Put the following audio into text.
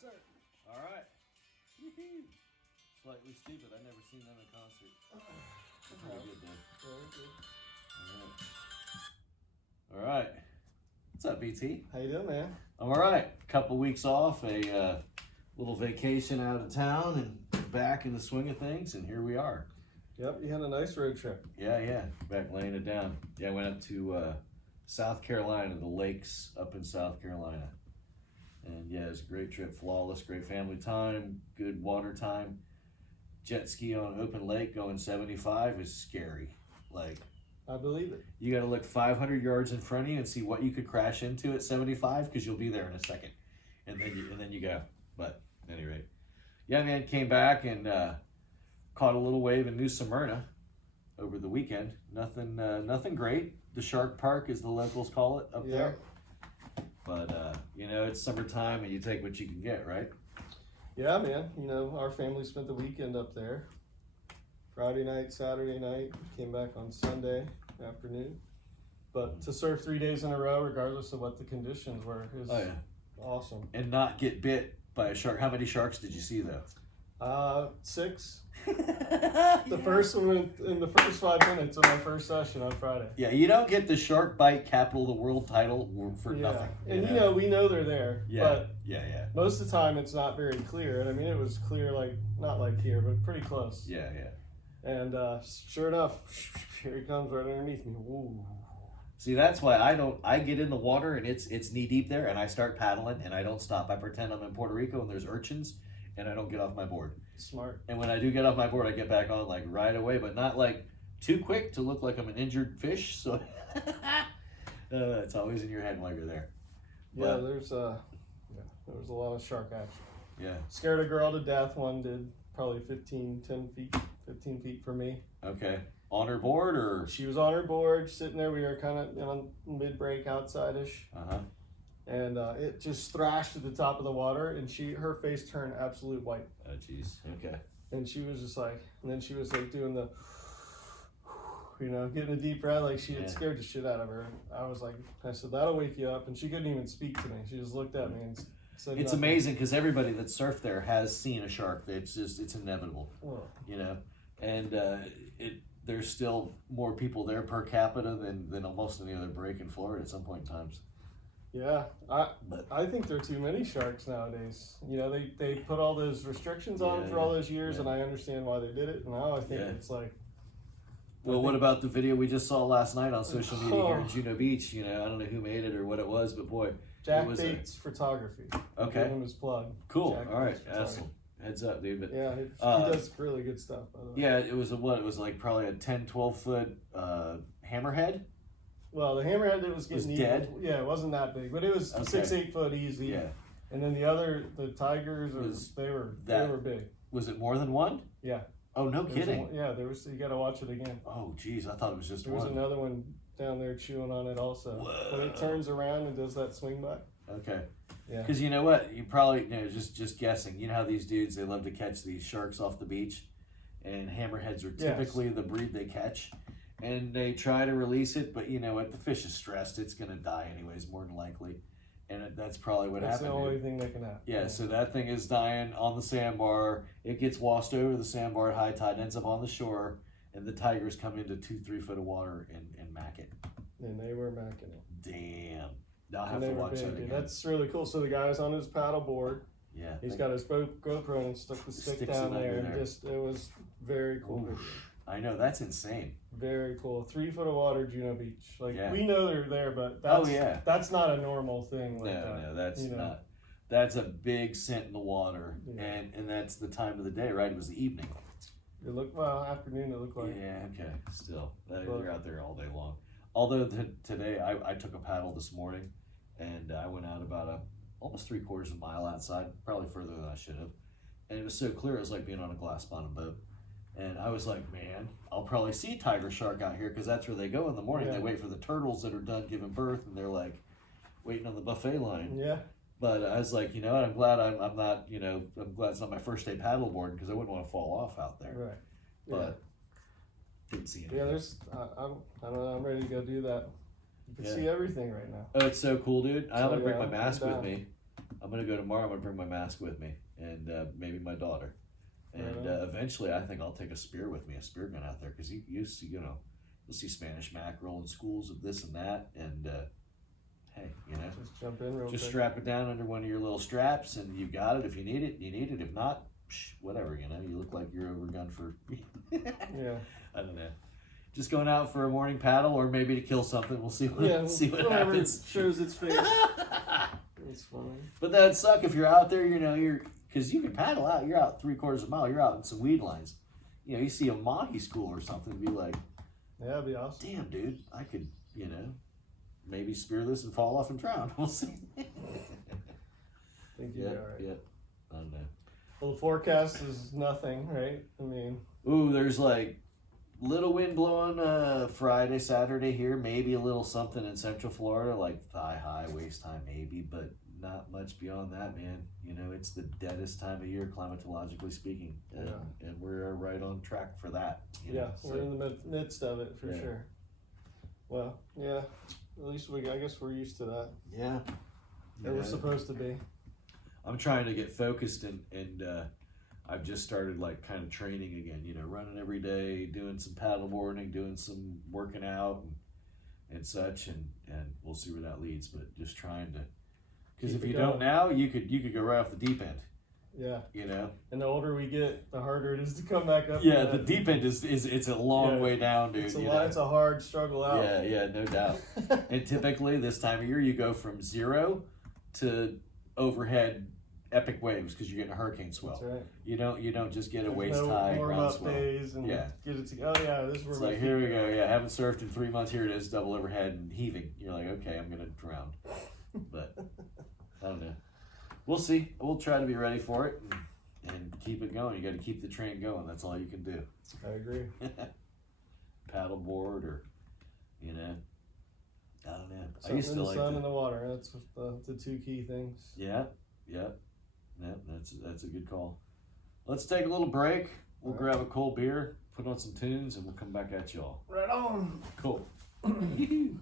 sir. All right. Slightly stupid. I've never seen them in concert. Pretty good, dude. Very good. All right. What's up, BT? How you doing, man? I'm all right. Couple weeks off, a little vacation out of town, and back in the swing of things, and here we are. Yep, you had a nice road trip. Yeah. Back laying it down. Yeah, I went up to South Carolina, the lakes up in South Carolina. And yeah, it was a great trip, flawless, great family time, good water time. Jet ski on an open lake going 75 is scary. Like, I believe it. you got to look 500 yards in front of you and see what you could crash into at 75 because you'll be there in a second, and then you go. But at any rate, yeah, man, came back and caught a little wave in New Smyrna over the weekend. Nothing great. The Shark Park, as the locals call it, up there. But it's summertime and you take what you can get, right? Yeah, man. Our family spent the weekend up there. Friday night, Saturday night, came back on Sunday afternoon. But to surf 3 days in a row, regardless of what the conditions were, is awesome. And not get bit by a shark. How many sharks did you see, though? 6. The first one in the first 5 minutes of my first session on Friday. Yeah, you don't get the shark bite capital of the world title for nothing. And we know they're there. Yeah. But yeah. most of the time it's not very clear. And I mean, it was clear, not like here, but pretty close. Yeah. And sure enough, here he comes right underneath me. Woo. See, that's why I get in the water and it's knee deep there, and I start paddling and I don't stop. I pretend I'm in Puerto Rico and there's urchins, and I don't get off my board. Smart. And when I do get off my board, I get back on right away, but not too quick to look like I'm an injured fish. So it's always in your head while you're there. But, there was a lot of shark action. Yeah. Scared a girl to death. One did probably 15 feet from me. Okay. On her board, or? She was on her board, sitting there. We were kind of mid-break outside-ish. Uh-huh. And it just thrashed at the top of the water, and her face turned absolute white. Oh, jeez. Okay. And she was just and then she was doing the, getting a deep breath, like she had scared the shit out of her. I said, that'll wake you up. And she couldn't even speak to me. She just looked at me and said It's nothing. Amazing because everybody that surfed there has seen a shark. It's inevitable, and there's still more people there per capita than almost any other break in Florida at some point in times. Yeah, I think there are too many sharks nowadays. They put all those restrictions on them for all those years, and I understand why they did it. Now I think it's Well, what about the video we just saw last night on social media here in Juno Beach? I don't know who made it or what it was, but boy, Jack Bates Photography. Okay. Give him his plug. Cool. Jack All right, awesome. Heads up, dude. But yeah, he does really good stuff. By the way. Yeah, it was probably a 10, 12 foot hammerhead. Well, the hammerhead that was getting dead. Yeah, it wasn't that big, but it was 6-8 foot easy. Yeah. And then the tigers, they were big. Was it more than one? Yeah. Oh, no kidding. There was. You got to watch it again. Oh, geez, I thought it was just one. There was another one down there chewing on it also. Whoa. When it turns around and does that swing back. Okay. Yeah. Because you know what? You probably, just guessing. You know how these dudes, they love to catch these sharks off the beach, and hammerheads are typically the breed they catch. And they try to release it, but you know what? The fish is stressed. It's going to die anyways, more than likely. And that's probably what happened. That's the only thing that can happen. Yeah, so that thing is dying on the sandbar. It gets washed over the sandbar at high tide, ends up on the shore, and the tigers come into 2-3 foot of water and mack it. And they were macking it. Damn. I'll have to watch that again. That's really cool. So the guy's on his paddle board. Yeah. He's got his GoPro and stuck the stick down there. And it was very cool. I know, that's insane. Very cool. 3 foot of water, Juno Beach. We know they're there, but that's not a normal thing. No, that's not. That's a big scent in the water, and that's the time of the day, right? It was the evening. It looked afternoon. It looked like. Yeah, okay. Still, you're out there all day long. Although today I took a paddle this morning, and I went out about almost 3/4 mile outside, probably further than I should have, and it was so clear it was like being on a glass bottom boat. And I was like, man, I'll probably see tiger shark out here because that's where they go in the morning. They wait for the turtles that are done giving birth, and they're waiting on the buffet line. Yeah. But I was like, what? I'm glad I'm not, I'm glad it's not my first day paddleboarding because I wouldn't want to fall off out there. Right. But didn't see anything. Yeah, I don't know. I'm ready to go do that. You can see everything right now. Oh, it's so cool, dude. I'm gonna bring my mask with me. I'm gonna go tomorrow. I'm gonna bring my mask with me, and maybe my daughter. And Right on. eventually, I think I'll take a spear with me, a spear gun out there, because you see, you'll see Spanish mackerel in schools of this and that, and hey, Just jump in real just quick. strap it down under one of your little straps, and you got it. If you need it, you need it. If not, whatever. You look like you're overgunned for. Yeah. I don't know. Just going out for a morning paddle, or maybe to kill something. We'll see what see what whatever happens. shows its face. It's funny. But that'd suck if you're out there. Because you can paddle out. You're out 3/4 of a mile. You're out in some weed lines. You see a mahi school or something, be like, Yeah, that'd be awesome. damn, dude, I could, maybe spear this and fall off and drown. We'll see. Think you'd be all right. Yep. I don't know. Well, the forecast is nothing, right? I mean, Ooh, there's like little wind blowing Friday, Saturday here. Maybe a little something in Central Florida, like thigh high, waist high, maybe, but not much beyond that, man. It's the deadest time of year, climatologically speaking, and we're right on track for that. we're in the midst of it for Yeah. sure. Well, yeah. At least I guess we're used to that. Yeah. Or we're supposed to be. I'm trying to get focused and I've just started like kind of training again, running every day, doing some paddle boarding, doing some working out and such, and we'll see where that leads, but just trying to, because if you don't now, you could go right off the deep end. Yeah. And the older we get, the harder it is to come back up. Yeah, the deep end is it's a long way down, dude. It's a hard struggle out. Yeah, no doubt. And typically this time of year, you go from 0 to overhead epic waves because you're getting a hurricane swell. That's right. You don't just get a There's waist no high warm ground up swell. days and get it together. Oh yeah, this is where It's my like, here we go. Yeah, haven't surfed in 3 months. Here it is, double overhead and heaving. You're like, okay, I'm gonna drown. But I don't know. We'll see. We'll try to be ready for it and keep it going. You got to keep the train going. That's all you can do. I agree. Paddle board or, I don't know. I Something used in to the like sun to, and the water. That's the two key things. Yeah. That's a good call. Let's take a little break. We'll grab a cold beer, put on some tunes, and we'll come back at y'all. Right on. Cool. Yoo-hoo.